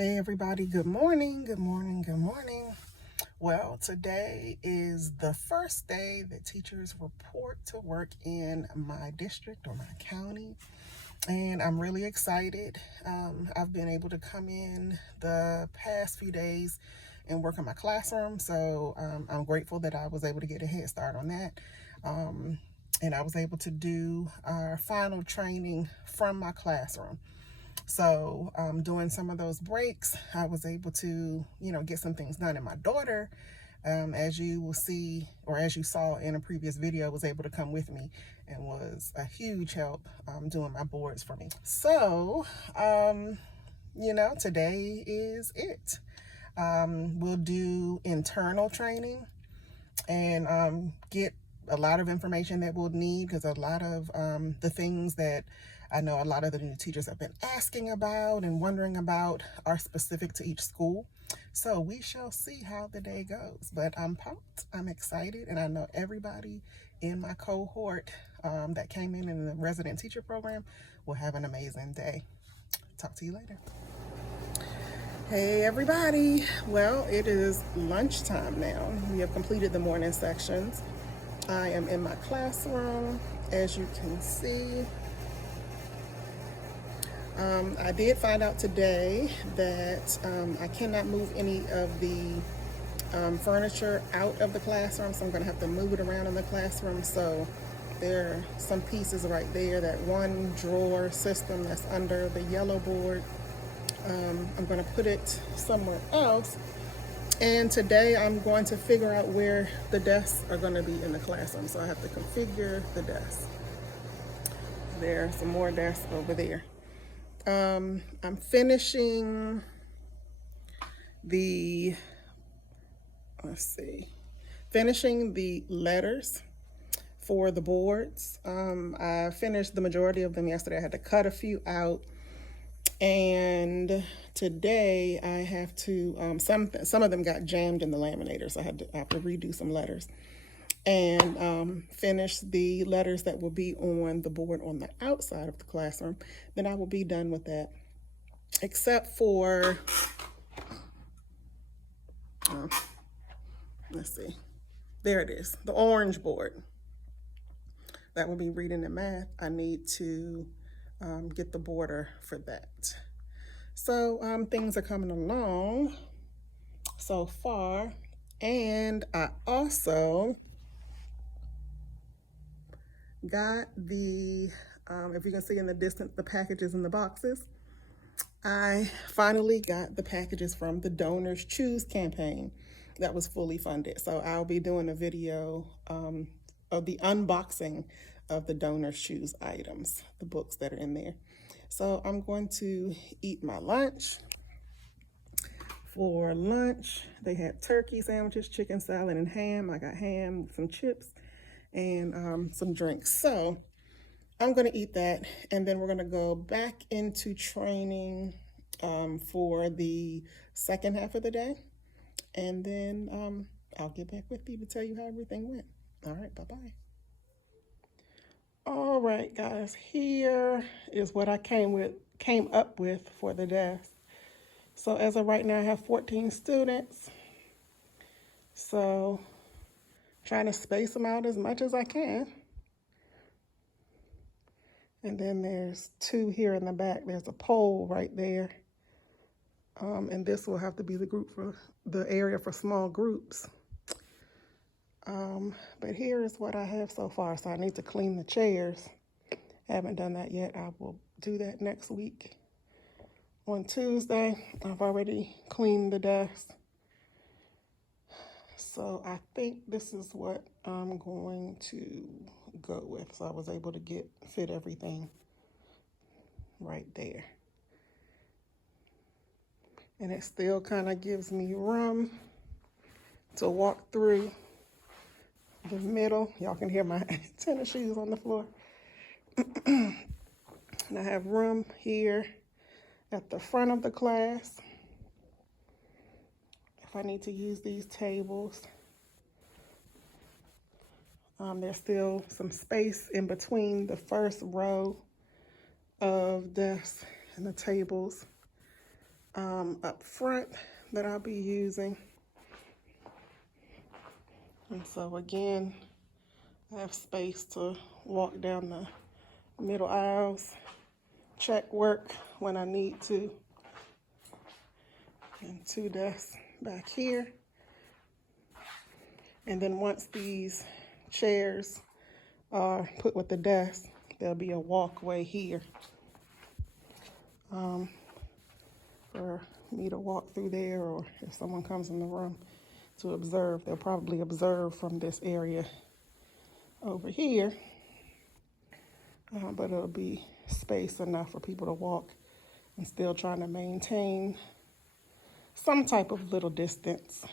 Hey everybody, good morning, good morning, good morning. Well, today is the first day that teachers report to work in my district or my county, and I'm really excited. I've been able to come in the past few days and work in my classroom, so I'm grateful that I was able to get a head start on that. And I was able to do our final training from my classroom. So during some of those breaks, I was able to, get some things done. And my daughter, as you will see, or as you saw in a previous video, was able to come with me and was a huge help doing my boards for me. So, today is it. We'll do internal training and get a lot of information that we'll need, because a lot of the things that I know a lot of the new teachers have been asking about and wondering about are specific to each school. So we shall see how the day goes. But I'm pumped, I'm excited, and I know everybody in my cohort that came in the resident teacher program will have an amazing day. Talk to you later. Hey everybody, well, it is lunchtime now. We have completed the morning sections. I am in my classroom, as you can see. I did find out today that I cannot move any of the furniture out of the classroom, so I'm going to have to move it around in the classroom. So there are some pieces right there, that one drawer system that's under the yellow board. I'm going to put it somewhere else. And today I'm going to figure out where the desks are going to be in the classroom. So I have to configure the desks. There are some more desks over there. I'm finishing the letters for the boards. I finished the majority of them yesterday. I had to cut a few out. And today I have to, some of them got jammed in the laminator, so I have to redo some letters and finish the letters that will be on the board on the outside of the classroom. Then I will be done with that, except for, let's see, there it is, the orange board. That will be reading and math. I need to get the border for that. So things are coming along so far. And I also got the, if you can see in the distance, the packages in the boxes. I finally got the packages from the Donors Choose campaign that was fully funded. So I'll be doing a video of the unboxing of the Donors Choose items, the books that are in there. So I'm going to eat my lunch. For lunch, they had turkey sandwiches, chicken salad, and ham. I got ham, some chips, and some drinks. So I'm going to eat that, and then we're going to go back into training for the second half of the day, and then I'll get back with you to tell you how everything went. All right, bye-bye. All right, guys, here is what I came up with for the desk. So as of right now, I have 14 students. So trying to space them out as much as I can. And then there's 2 here in the back. There's a pole right there. And this will have to be the area for small groups. But here is what I have so far. So I need to clean the chairs. I haven't done that yet. I will do that next week. On Tuesday, I've already cleaned the desk. So I think this is what I'm going to go with. So I was able to fit everything right there. And it still kind of gives me room to walk through the middle. Y'all can hear my tennis shoes on the floor. And I have room here at the front of the class if I need to use these tables. There's still some space in between the first row of desks and the tables. up front that I'll be using. And so again, I have space to walk down the middle aisles, check work when I need to. And 2 desks back here. And then once these chairs are put with the desk, there'll be a walkway here for me to walk through there, or if someone comes in the room to observe, they'll probably observe from this area over here. But it'll be space enough for people to walk and still trying to maintain some type of little distance.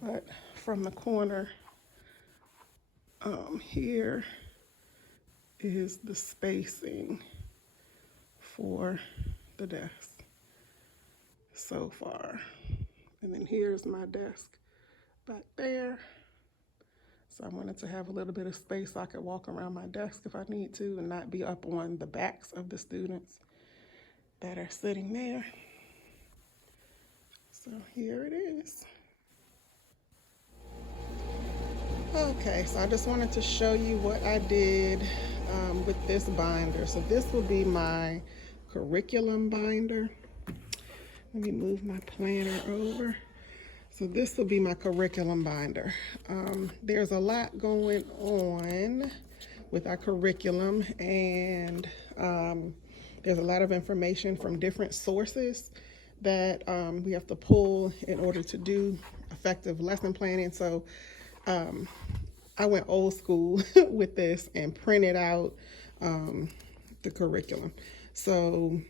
But from the corner here is the spacing for the desk so far. And then here's my desk back there. So I wanted to have a little bit of space so I could walk around my desk if I need to and not be up on the backs of the students that are sitting there. So here it is. Okay, so I just wanted to show you what I did with this binder. So this will be my curriculum binder. Let me move my planner over. So this will be my curriculum binder. There's a lot going on with our curriculum, and there's a lot of information from different sources that we have to pull in order to do effective lesson planning. So I went old school with this and printed out the curriculum. So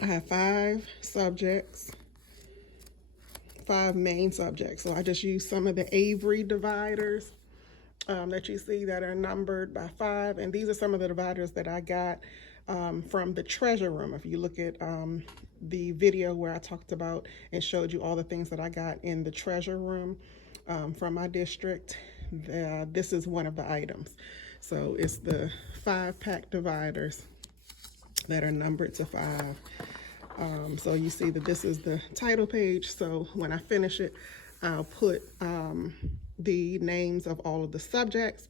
I have 5 subjects, 5 main subjects. So I just used some of the Avery dividers that you see that are numbered by 5. And these are some of the dividers that I got from the treasure room. If you look at the video where I talked about and showed you all the things that I got in the treasure room from my district, this is one of the items. So it's the 5-pack dividers that are numbered to 5. So you see that this is the title page. So when I finish it, I'll put the names of all of the subjects.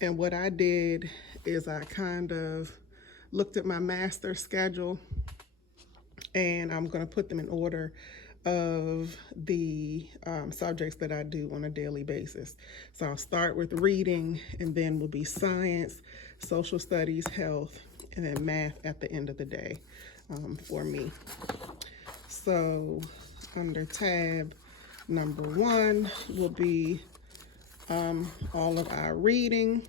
And what I did is I kind of looked at my master schedule, and I'm going to put them in order of the subjects that I do on a daily basis. So I'll start with reading, and then will be science, social studies, health, and then math at the end of the day for me. So under tab number 1 will be all of our reading.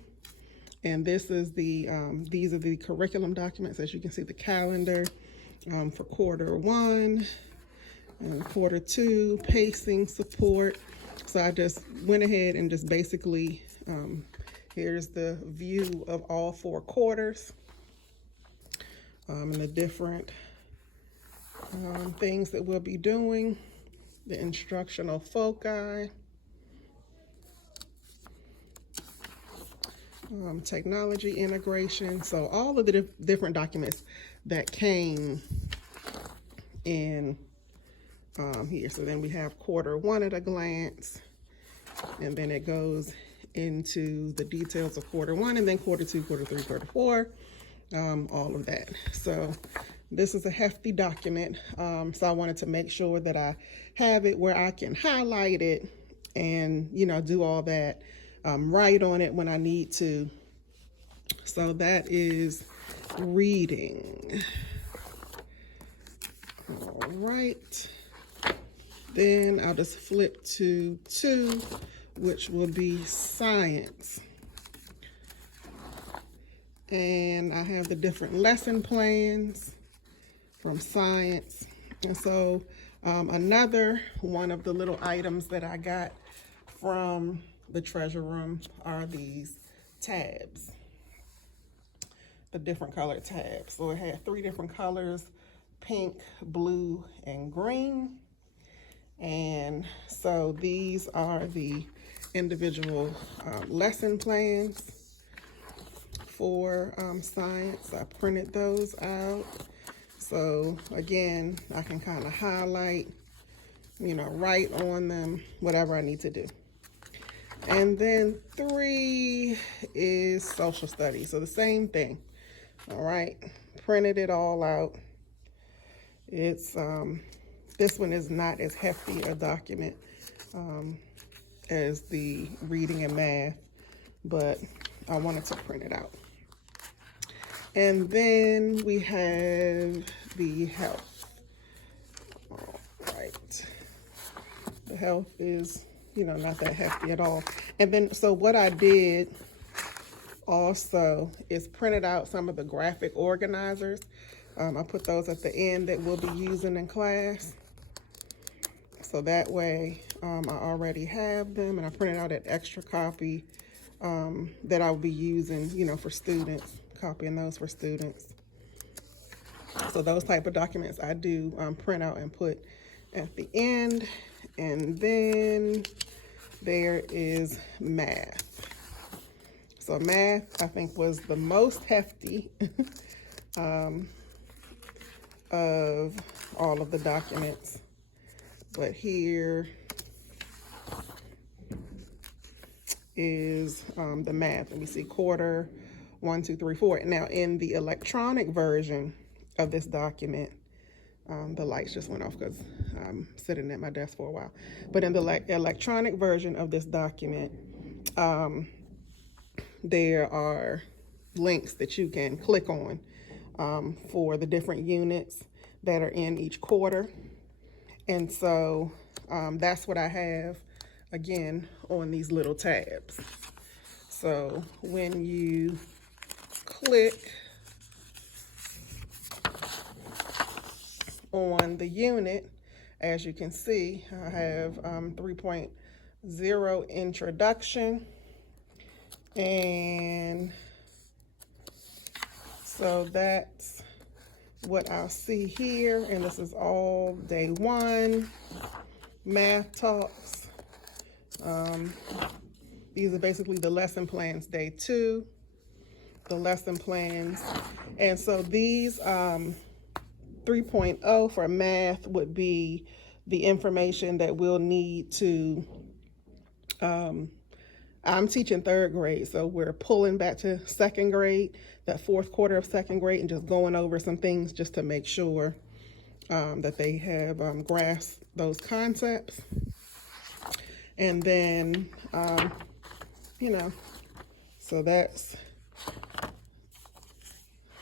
And this is the these are the curriculum documents. As you can see, the calendar for quarter 1 and quarter 2, pacing, support. So I just went ahead and just basically, here's the view of all 4 quarters and the different things that we'll be doing, the instructional foci, technology integration. So all of the different documents that came in here. So then we have quarter 1 at a glance, and then it goes into the details of quarter 1, and then quarter 2, quarter 3, quarter 4, all of that. So this is a hefty document. So I wanted to make sure that I have it where I can highlight it and, you know, do all that, write on it when I need to. So that is reading. All right. Then I'll just flip to 2, which will be science. And I have the different lesson plans from science. And so another one of the little items that I got from the treasure room are these tabs, the different colored tabs. So it had 3 different colors: pink, blue, and green. And so these are the individual lesson plans for science. I printed those out. So again, I can kind of highlight, you know, write on them, whatever I need to do. And then 3 is social studies. So the same thing. All right, printed it all out. It's this one is not as hefty a document as the reading and math, but I wanted to print it out. And then we have the health. All right, the health is, you know, not that hefty at all. And then, so what I did also is printed out some of the graphic organizers. I put those at the end that we'll be using in class. So that way I already have them, and I printed out an extra copy that I'll be using, you know, for students, copying those for students. So those type of documents I do print out and put at the end. And then there is math. So math, I think, was the most hefty of all of the documents. But here is the math. And we see quarter, 1, 2, 3, 4. Now in the electronic version of this document, the lights just went off because I'm sitting at my desk for a while. But in the electronic version of this document, there are links that you can click on for the different units that are in each quarter. And so that's what I have, again, on these little tabs. So when you click on the unit, as you can see, I have 3.0 introduction. And so that's what I'll see here. And this is all day 1, math talks. These are basically the lesson plans, day 2, the lesson plans. And so these 3.0 for math would be the information that we'll need to, I'm teaching 3rd grade, so we're pulling back to 2nd grade, that 4th quarter of 2nd grade, and just going over some things just to make sure that they have grasped those concepts. And then, you know, so that's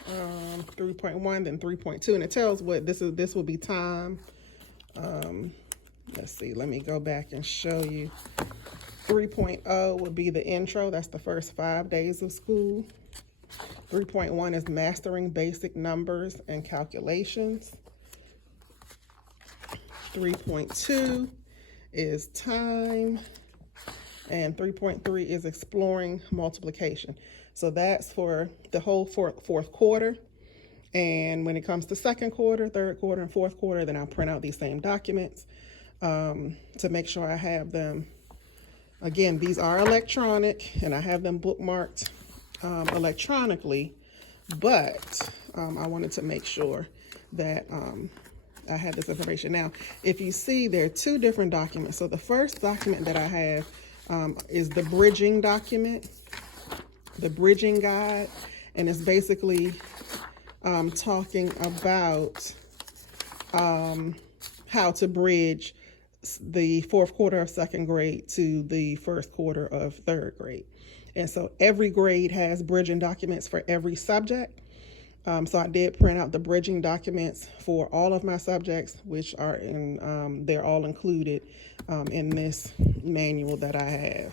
3.1, then 3.2, and it tells what this is. This will be time. Let's see, let me go back and show you. 3.0 would be the intro. That's the first 5 days of school. 3.1 is mastering basic numbers and calculations. 3.2 is time. And 3.3 is exploring multiplication. So that's for the whole fourth quarter. And when it comes to 2nd quarter, 3rd quarter, and 4th quarter, then I'll print out these same documents to make sure I have them. Again, these are electronic, and I have them bookmarked electronically, but I wanted to make sure that I had this information. Now, if you see, there are 2 different documents. So the first document that I have is the bridging document, the bridging guide, and it's basically talking about how to bridge the 4th quarter of 2nd grade to the 1st quarter of 3rd grade. And so every grade has bridging documents for every subject. So I did print out the bridging documents for all of my subjects, which are in, they're all included in this manual that I have.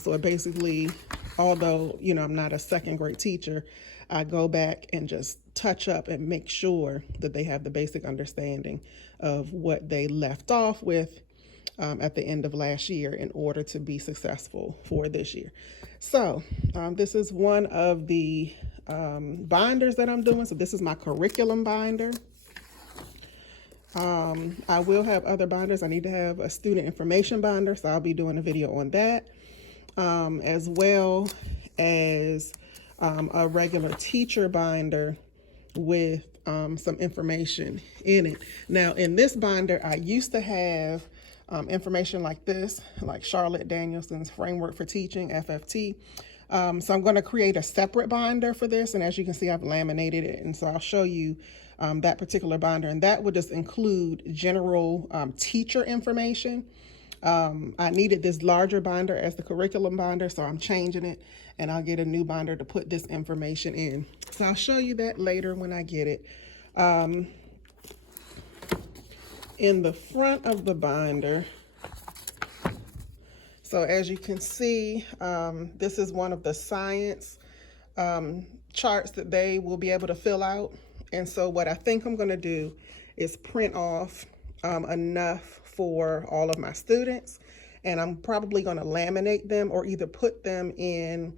So it basically, although, you know, I'm not a 2nd grade teacher, I go back and just touch up and make sure that they have the basic understanding of what they left off with at the end of last year in order to be successful for this year. So this is one of the binders that I'm doing. So this is my curriculum binder. I will have other binders. I need to have a student information binder, so I'll be doing a video on that, as well as a regular teacher binder with some information in it. Now, in this binder, I used to have information like this, like Charlotte Danielson's Framework for Teaching, FFT. So I'm going to create a separate binder for this, and as you can see, I've laminated it, and so I'll show you that particular binder, and that would just include general teacher information. I needed this larger binder as the curriculum binder, so I'm changing it, and I'll get a new binder to put this information in. So I'll show you that later when I get it. In the front of the binder, so as you can see, this is one of the science charts that they will be able to fill out. And so what I think I'm going to do is print off enough for all of my students, and I'm probably going to laminate them or either put them in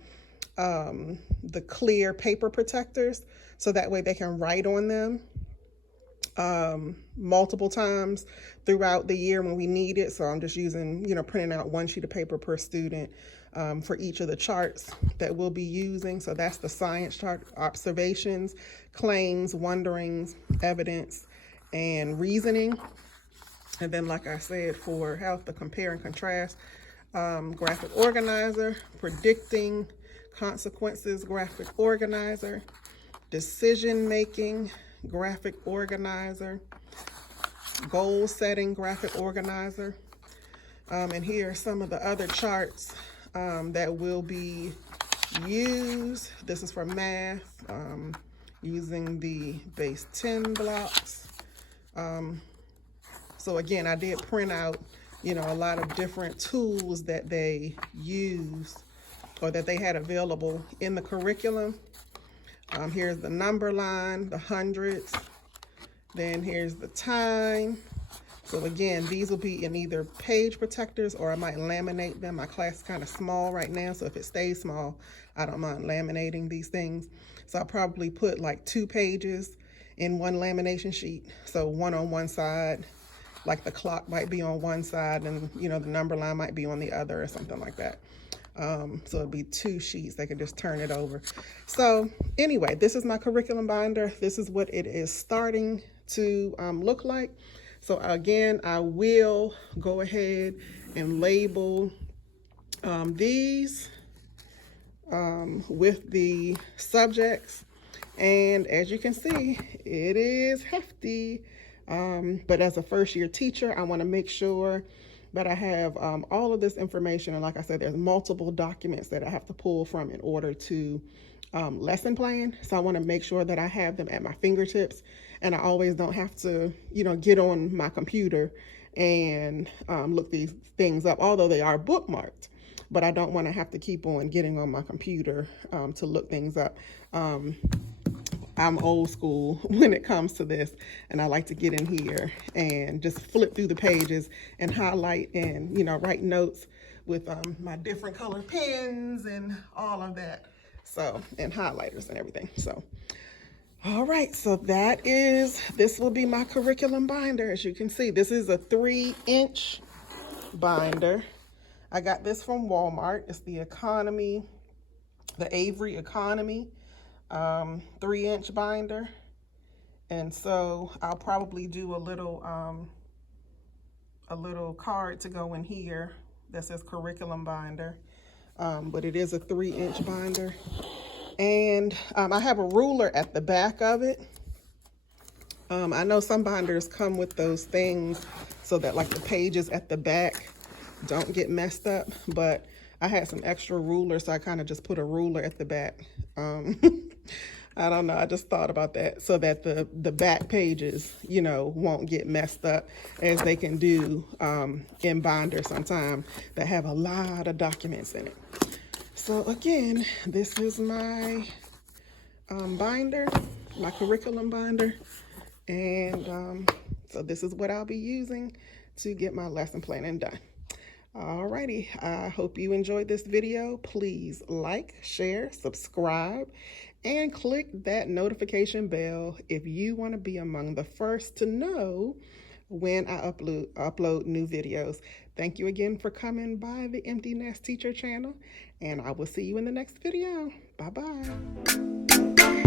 the clear paper protectors so that way they can write on them multiple times throughout the year when we need it. So I'm just using, printing out one sheet of paper per student for each of the charts that we'll be using. So that's the science chart: observations, claims, wonderings, evidence, and reasoning. And then, like I said, for health, the compare and contrast graphic organizer, predicting consequences graphic organizer, decision making graphic organizer, goal setting graphic organizer. And here are some of the other charts that will be used. This is for math, using the base 10 blocks. So again, I did print out, a lot of different tools that they used or that they had available in the curriculum. Here's the number line, the hundreds. Then here's the time. So again, these will be in either page protectors or I might laminate them. My class is kind of small right now, so if it stays small, I don't mind laminating these things. So I'll probably put like 2 pages in one lamination sheet. So one on one side, like the clock might be on one side and the number line might be on the other or something like that. So it'll be 2 sheets. They can just turn it over. So anyway, this is my curriculum binder. This is what it is starting to look like. So again, I will go ahead and label these with the subjects. And as you can see, it is hefty. But as a first-year teacher, I want to make sure that I have all of this information. And like I said, there's multiple documents that I have to pull from in order to lesson plan. So I want to make sure that I have them at my fingertips, and I always don't have to, get on my computer and look these things up, although they are bookmarked. But I don't want to have to keep on getting on my computer to look things up. I'm old school when it comes to this, and I like to get in here and just flip through the pages and highlight and, write notes with my different color pens and all of that. So, and highlighters and everything. So, all right, so this will be my curriculum binder. As you can see, this is a 3-inch binder. I got this from Walmart. It's the Economy, the Avery Economy 3-inch binder. And so I'll probably do a little card to go in here that says curriculum binder. But it is a 3-inch binder. And I have a ruler at the back of it. I know some binders come with those things so that like the pages at the back don't get messed up, but I had some extra rulers, so I kind of just put a ruler at the back. I don't know, I just thought about that so that the back pages, won't get messed up as they can do in binders sometimes that have a lot of documents in it. So again, this is my binder, my curriculum binder. And so this is what I'll be using to get my lesson planning done. Alrighty, I hope you enjoyed this video. Please like, share, subscribe, and click that notification bell if you want to be among the first to know when I upload new videos. Thank you again for coming by the Empty Nest Teacher channel, and I will see you in the next video. Bye-bye.